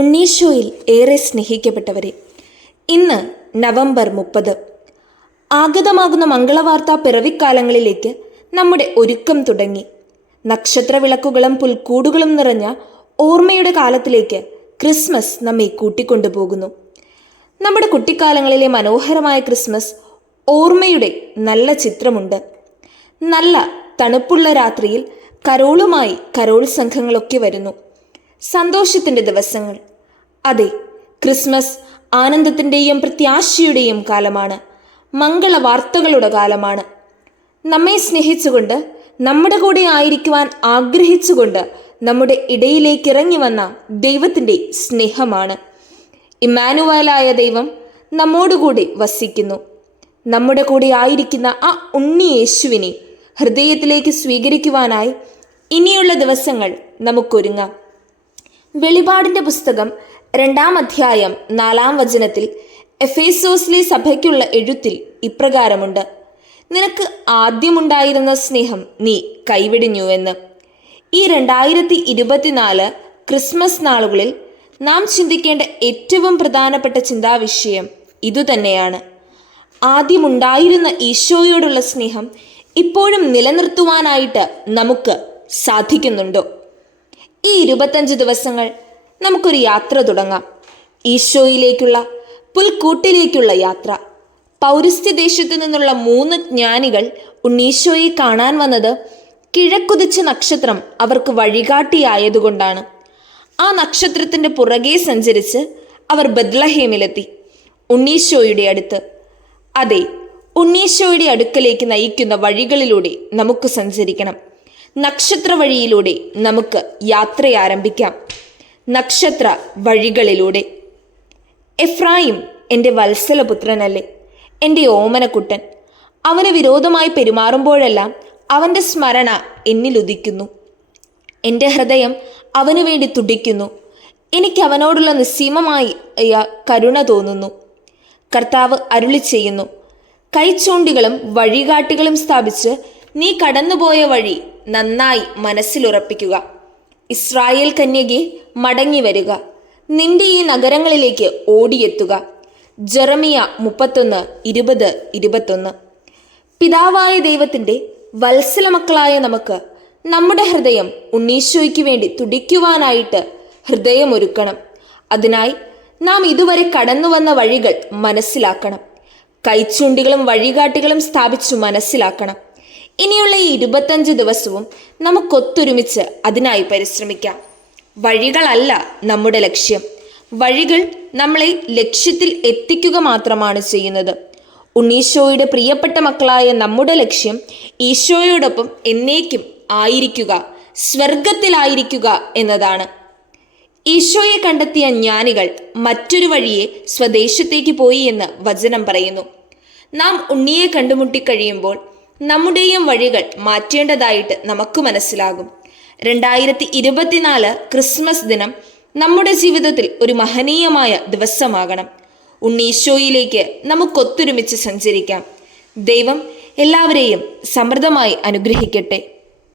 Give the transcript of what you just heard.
ഉണ്ണീശോയിൽ ഏറെ സ്നേഹിക്കപ്പെട്ടവരെ, ഇന്ന് നവംബർ 30. ആഗതമാകുന്ന മംഗളവാർത്താ പിറവിക്കാലങ്ങളിലേക്ക് നമ്മുടെ ഒരുക്കം തുടങ്ങി. നക്ഷത്രവിളക്കുകളും പുൽക്കൂടുകളും നിറഞ്ഞ ഓർമ്മയുടെ കാലത്തിലേക്ക് ക്രിസ്മസ് നമ്മെ കൂട്ടിക്കൊണ്ടുപോകുന്നു. നമ്മുടെ കുട്ടിക്കാലങ്ങളിലെ മനോഹരമായ ക്രിസ്മസ് ഓർമ്മയുടെ നല്ല ചിത്രമുണ്ട്. നല്ല തണുപ്പുള്ള രാത്രിയിൽ കരോളുമായി കരോൾ സംഘങ്ങളൊക്കെ വരുന്നു. സന്തോഷത്തിൻ്റെ ദിവസങ്ങൾ. അതെ, ക്രിസ്മസ് ആനന്ദത്തിൻ്റെയും പ്രത്യാശയുടെയും കാലമാണ്. മംഗളവാർത്തകളുടെ കാലമാണ്. നമ്മെ സ്നേഹിച്ചുകൊണ്ട്, നമ്മുടെ കൂടെ ആയിരിക്കുവാൻ ആഗ്രഹിച്ചുകൊണ്ട് നമ്മുടെ ഇടയിലേക്ക് ഇറങ്ങി വന്ന ദൈവത്തിൻ്റെ സ്നേഹമാണ്. ഇമ്മാനുവേലായ ദൈവം നമ്മോടുകൂടി വസിക്കുന്നു. നമ്മുടെ കൂടെ ആയിരിക്കുന്ന ആ ഉണ്ണി യേശുവിനെ ഹൃദയത്തിലേക്ക് സ്വീകരിക്കുവാനായി ഇനിയുള്ള ദിവസങ്ങൾ നമുക്കൊരുങ്ങാം. വെളിപാടിൻ്റെ പുസ്തകം 2-ാം അധ്യായം 4-ാം വചനത്തിൽ എഫേസോസിലെ സഭയ്ക്കുള്ള എഴുത്തിൽ ഇപ്രകാരമുണ്ട്: നിനക്ക് ആദ്യമുണ്ടായിരുന്ന സ്നേഹം നീ കൈവിടിഞ്ഞുവെന്ന്. ഈ 2024 ക്രിസ്മസ് നാളുകളിൽ നാം ചിന്തിക്കേണ്ട ഏറ്റവും പ്രധാനപ്പെട്ട ചിന്താവിഷയം ഇതുതന്നെയാണ്. ആദ്യമുണ്ടായിരുന്ന ഈശോയോടുള്ള സ്നേഹം ഇപ്പോഴും നിലനിർത്തുവാനായിട്ട് നമുക്ക് സാധിക്കുന്നുണ്ടോ? ഈ 25 ദിവസങ്ങൾ നമുക്കൊരു യാത്ര തുടങ്ങാം. ഈശോയിലേക്കുള്ള പുൽക്കൂട്ടിലേക്കുള്ള യാത്ര. പൗരസ്ത്യ ദേശത്തു നിന്നുള്ള 3 ജ്ഞാനികൾ ഉണ്ണീശോയെ കാണാൻ വന്നത് കിഴക്കുദിച്ച നക്ഷത്രം അവർക്ക് വഴികാട്ടിയായതുകൊണ്ടാണ്. ആ നക്ഷത്രത്തിൻ്റെ പുറകെ സഞ്ചരിച്ച് അവർ ബത്ലഹേമിലെത്തി, ഉണ്ണീശോയുടെ അടുത്ത്. അതെ, ഉണ്ണീശോയുടെ അടുക്കലേക്ക് നയിക്കുന്ന വഴികളിലൂടെ നമുക്ക് സഞ്ചരിക്കണം. നക്ഷത്ര വഴിയിലൂടെ നമുക്ക് യാത്ര ആരംഭിക്കാം. നക്ഷത്ര വഴികളിലൂടെ. എഫ്രായിം എൻ്റെ വത്സലപുത്രനല്ലേ, എൻ്റെ ഓമനക്കുട്ടൻ. അവന് വിരോധമായി പെരുമാറുമ്പോഴെല്ലാം അവൻ്റെ സ്മരണ എന്നിലുദിക്കുന്നു. എൻ്റെ ഹൃദയം അവനു വേണ്ടി തുടിക്കുന്നു. എനിക്ക് അവനോടുള്ള നിസ്സീമമായ കരുണ തോന്നുന്നു. കർത്താവ് അരുളി ചെയ്യുന്നു: കൈച്ചൂണ്ടികളും വഴികാട്ടികളും സ്ഥാപിച്ച് നീ കടന്നുപോയ വഴി നന്നായി മനസ്സിലുറപ്പിക്കുക. ഇസ്രായേൽ കന്യകെ, മടങ്ങി വരിക. നിന്റെ ഈ നഗരങ്ങളിലേക്ക് ഓടിയെത്തുക. ജെറമിയ 31:20-21. പിതാവായ ദൈവത്തിൻ്റെ വത്സല മക്കളായ നമുക്ക് നമ്മുടെ ഹൃദയം ഉണ്ണീശോയ്ക്ക് വേണ്ടി തുടിക്കുവാനായിട്ട് ഹൃദയമൊരുക്കണം. അതിനായി നാം ഇതുവരെ കടന്നു വന്ന വഴികൾ മനസ്സിലാക്കണം. കൈച്ചൂണ്ടികളും വഴികാട്ടികളും സ്ഥാപിച്ചു മനസ്സിലാക്കണം. ഇനിയുള്ള ഈ 25 ദിവസവും നമുക്കൊത്തൊരുമിച്ച് അതിനായി പരിശ്രമിക്കാം. വഴികളല്ല നമ്മുടെ ലക്ഷ്യം. വഴികൾ നമ്മളെ ലക്ഷ്യത്തിൽ എത്തിക്കുക മാത്രമാണ് ചെയ്യുന്നത്. ഉണ്ണീശോയുടെ പ്രിയപ്പെട്ട മക്കളായ നമ്മുടെ ലക്ഷ്യം ഈശോയോടൊപ്പം എന്നേക്കും ആയിരിക്കുക, സ്വർഗത്തിലായിരിക്കുക എന്നതാണ്. ഈശോയെ കണ്ടെത്തിയ ജ്ഞാനികൾ മറ്റൊരു വഴിയെ സ്വദേശത്തേക്ക് പോയി എന്ന് വചനം പറയുന്നു. നാം ഉണ്ണിയെ കണ്ടുമുട്ടിക്കഴിയുമ്പോൾ നമ്മുടെയും വഴികൾ മാറ്റേണ്ടതായിട്ട് നമുക്ക് മനസ്സിലാകും. 2024 ക്രിസ്മസ് ദിനം നമ്മുടെ ജീവിതത്തിൽ ഒരു മഹനീയമായ ദിവസമാകണം. ഉണ്ണീശോയിലേക്ക് നമുക്കൊത്തൊരുമിച്ച് സഞ്ചരിക്കാം. ദൈവം എല്ലാവരെയും സമൃദ്ധമായി അനുഗ്രഹിക്കട്ടെ.